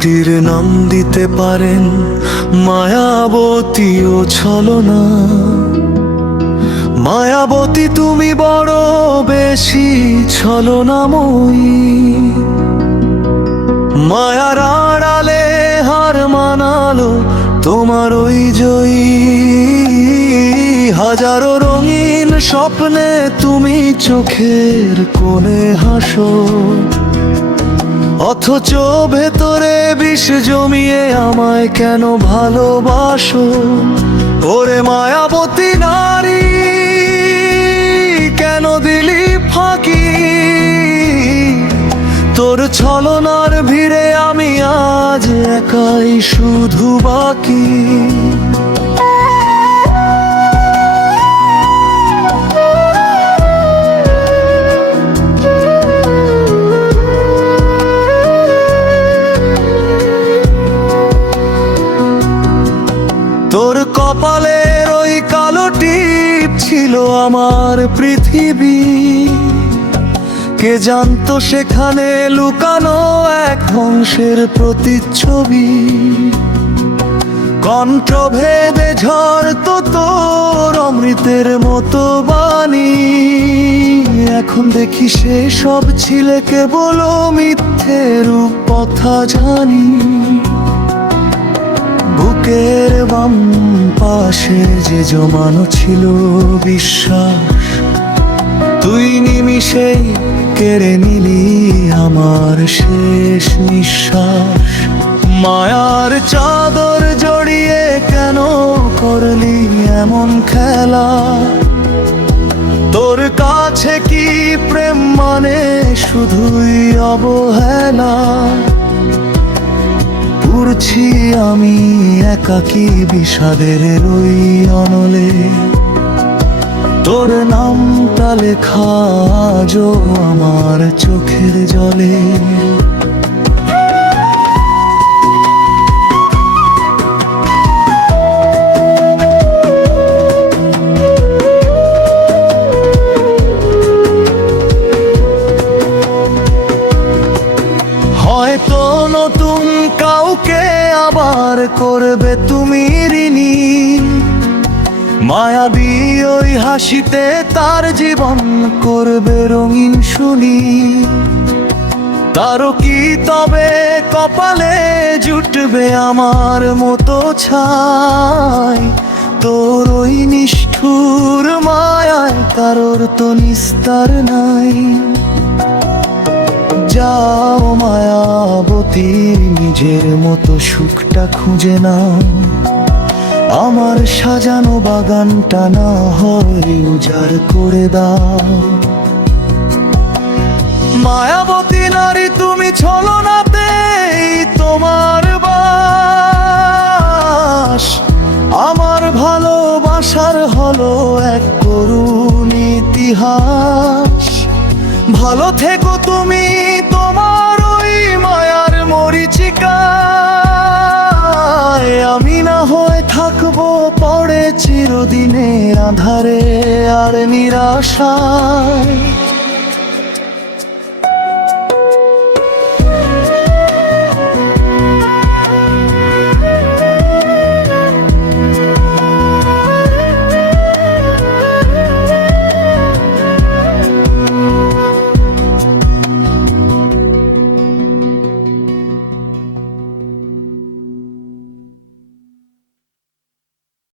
গানটির নাম দিতে পারেন মায়াবতী ও ছলনা। মায়াবতী তুমি বড় বেশি ছলনাময়ী, মায়ার আড়ালে হার মানালো তোমার ওই জয়ী। হাজারো রঙিন স্বপ্নে তুমি চোখের কোণে হাসো, অথচ ভেতরে বিষ জমিয়ে আমায় কেন ভালোবাসো? ওরে মায়াবতী নারী, কেন দিলি ফাঁকি? তোর ছলনার ভিড়ে আমি আজ একাই শুধু বাকি। তোর কপালের ওই কালো টিপ ছিল আমার পৃথিবী, কে জানতো সেখানে লুকানো এক ধ্বংসের প্রতিচ্ছবি। কণ্ঠভেদে ঝড়তো তোর অমৃতের মতো বাণী, এখন দেখি সে সব ছিলে কেবল মিথ্যে রূপ কথা জানি। বুকের বাম পাশে যে জমানো ছিল বিশ্বাস, তুই নিমিষেই কেড়ে নিলি আমার শেষ নিঃশ্বাস। মায়ার চাদর জড়িয়ে কেন করলি এমন খেলা? তোর কাছে কি প্রেম মানে শুধুই অবহেলা? ঘুরছি আমি একাকী বিষাদের ওই অনলে, তোর নামটা লেখা আজও আমার চোখের জলে। হয়তো নতুন কাউকে আবার করবে তুমি ঋণী, মায়াবী ওই হাসিতে তার জীবন করবে রঙিন শুনি। তারও কি তবে কপালে জুটবে আমার মতো ছাই? তোর ওই নিষ্ঠুর মায়ায় কারোর তো নিস্তার নাই। যাও মায়াবতী, নিজের মতো সুখটা খুঁজে নাও, আমার সাজানো বাগানটা না হয় উজাড় করে দাও। মায়াবতী নারী তুমি ছলনাতেই তোমার বাস, আমার ভালোবাসার হলো এক করুণ ইতিহাস। ভালো থেকো তুমি তোমার ওই মায়ার মরীচিকায়, আমি না হয় থাকবো পড়ে চিরদিনের আঁধারে আর নিরাশায়।